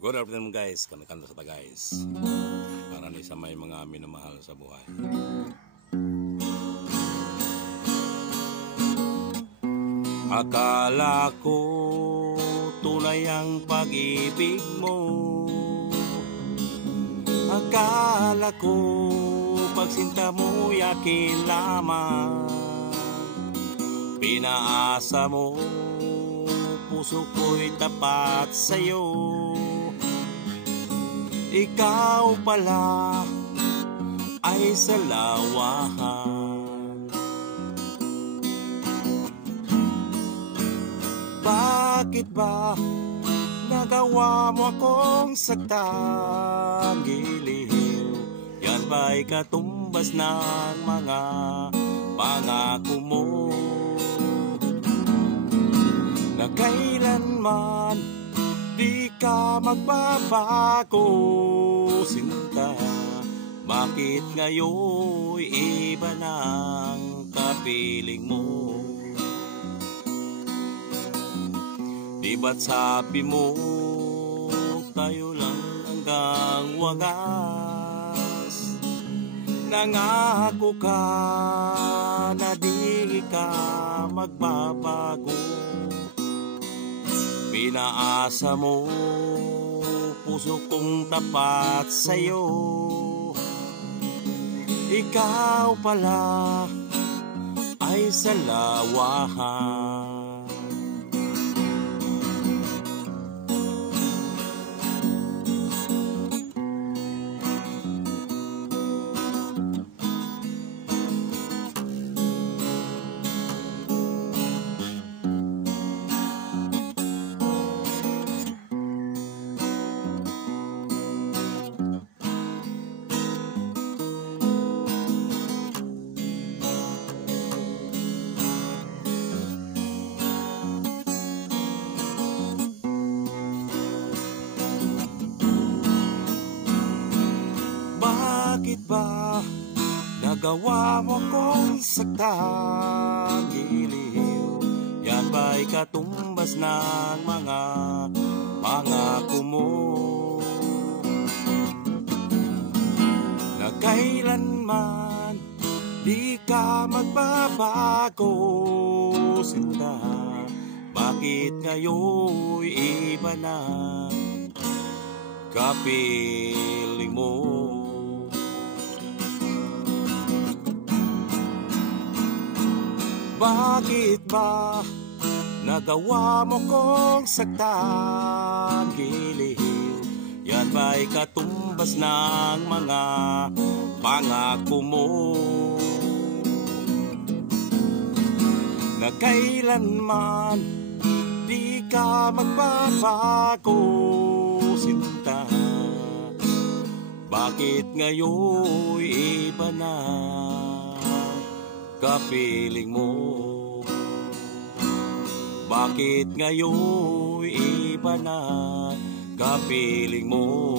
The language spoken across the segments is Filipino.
Good afternoon guys, kanta sa guys. Para ni sa may mga minamahal sa buhay. Akala ko tunay ang pag-ibig mo. Akala ko pagsinta mo yakin lamang. Pinaasa mo, puso ko'y tapat sa'yo. Ikaw pala ay salawahan. Bakit ba nagawa mo akong saktan, giliw? Yan ba'y katumbas ng mga pangako mo na kailanman di ka magbabago, sinta? Bakit ngayon iba ng kapiling mo? Di ba't sabi mo tayo lang hanggang wagas? Nangako ka na di ka magbabago. Pinaasa mo, puso kong tapat sa'yo. Ikaw pala ay salawahan. Bakit ba nagawa mo kong saktan, giliw? Yan ba'y katumbas ng mga pangako mo na kailanman di ka magbabago, sinta? Bakit ngayon iba na kapiling mo? Bakit ba nagawa mo kong saktan, giliw? Yan ba'y katumbas ng mga pangako mo na kailanman di ka magbabago, sinta? Bakit ngayon iba na kapiling mo? Bakit ngayon iba na kapiling mo?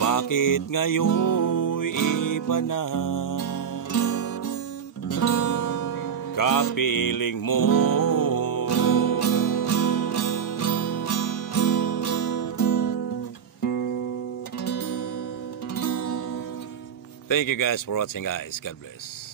Bakit ngayon iba na kapiling mo? Thank you guys for watching guys. God bless.